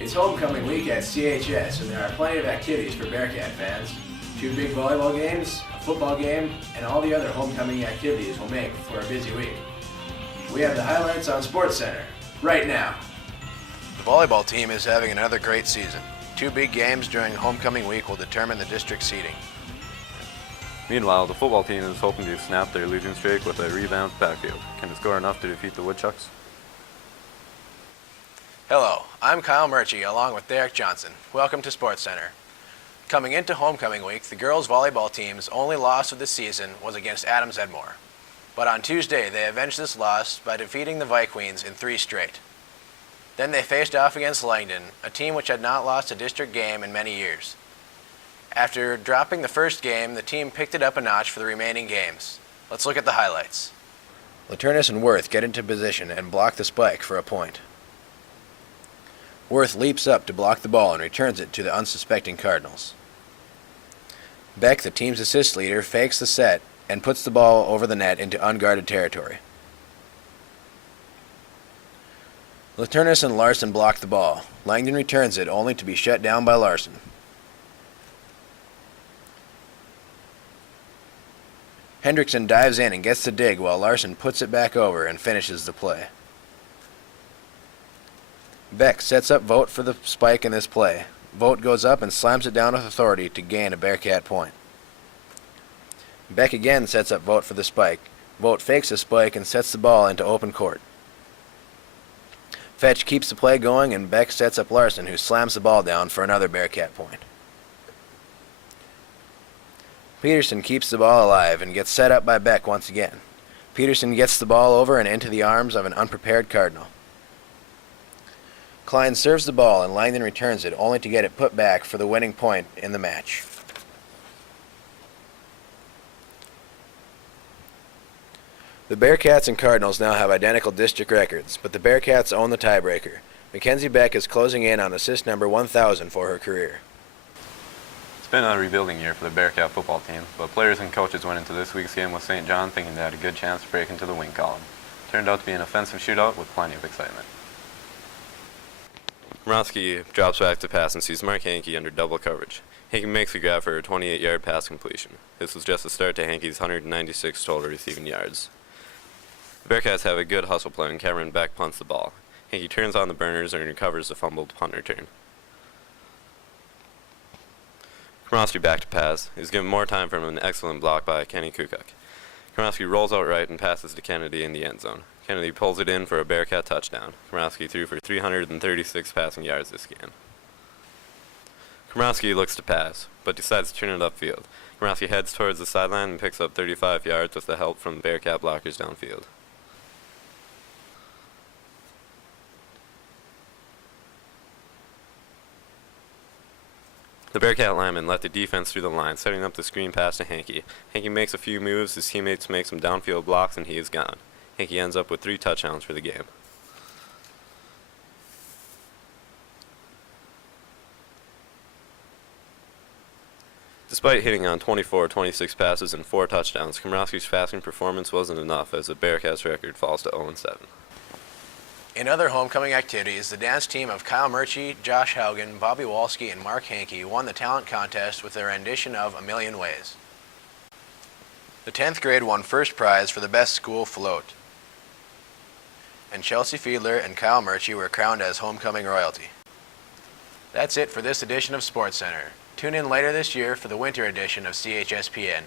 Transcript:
It's homecoming week at CHS, and there are plenty of activities for Bearcat fans. 2 big volleyball games, a football game, and all the other homecoming activities will make for a busy week. We have the highlights on SportsCenter right now. The volleyball team is having another great season. 2 big games during homecoming week will determine the district seeding. Meanwhile, the football team is hoping to snap their losing streak with a revamped backfield. Can it score enough to defeat the Woodchucks? Hello, I'm Kyle Murchie along with Derek Johnson. Welcome to SportsCenter. Coming into homecoming week, the girls volleyball team's only loss of the season was against Adams Edmore. But on Tuesday, they avenged this loss by defeating the Vikings in 3 straight. Then they faced off against Langdon, a team which had not lost a district game in many years. After dropping the first game, the team picked it up a notch for the remaining games. Let's look at the highlights. Laturnus and Worth get into position and block the spike for a point. Worth leaps up to block the ball and returns it to the unsuspecting Cardinals. Beck, the team's assist leader, fakes the set and puts the ball over the net into unguarded territory. Laturnus and Larson block the ball. Langdon returns it only to be shut down by Larson. Hendrickson dives in and gets the dig while Larson puts it back over and finishes the play. Beck sets up Vogt for the spike in this play. Vogt goes up and slams it down with authority to gain a Bearcat point. Beck again sets up Vogt for the spike. Vogt fakes the spike and sets the ball into open court. Fetch keeps the play going and Beck sets up Larson, who slams the ball down for another Bearcat point. Peterson keeps the ball alive and gets set up by Beck once again. Peterson gets the ball over and into the arms of an unprepared Cardinal. Klein serves the ball and Langdon returns it only to get it put back for the winning point in the match. The Bearcats and Cardinals now have identical district records, but the Bearcats own the tiebreaker. Mackenzie Beck is closing in on assist number 1,000 for her career. It's been a rebuilding year for the Bearcat football team, but players and coaches went into this week's game with St. John thinking they had a good chance to break into the win column. Turned out to be an offensive shootout with plenty of excitement. Komrosky drops back to pass and sees Mark Hankey under double coverage. Hankey makes a grab for a 28-yard pass completion. This was just a start to Hankey's 196 total receiving yards. The Bearcats have a good hustle play and Cameron Beck punts the ball. Hankey turns on the burners and recovers the fumbled punt return. Komrosky back to pass. He's given more time from an excellent block by Kenny Kukuk. Komrosky rolls out right and passes to Kennedy in the end zone. Kennedy pulls it in for a Bearcat touchdown. Komrosky threw for 336 passing yards this game. Komrosky looks to pass, but decides to turn it upfield. Komrosky heads towards the sideline and picks up 35 yards with the help from Bearcat blockers downfield. The Bearcat lineman let the defense through the line, setting up the screen pass to Hankey. Hankey makes a few moves, his teammates make some downfield blocks, and he is gone. Hankey ends up with 3 touchdowns for the game. Despite hitting on 24-26 passes and 4 touchdowns, Komrosky's passing performance wasn't enough as the Bearcats' record falls to 0-7. In other homecoming activities, the dance team of Kyle Murchie, Josh Haugen, Bobby Walski, and Mark Hankey won the talent contest with their rendition of A Million Ways. The 10th grade won first prize for the best school float. And Chelsea Fiedler and Kyle Murchie were crowned as homecoming royalty. That's it for this edition of SportsCenter. Tune in later this year for the winter edition of CHSPN.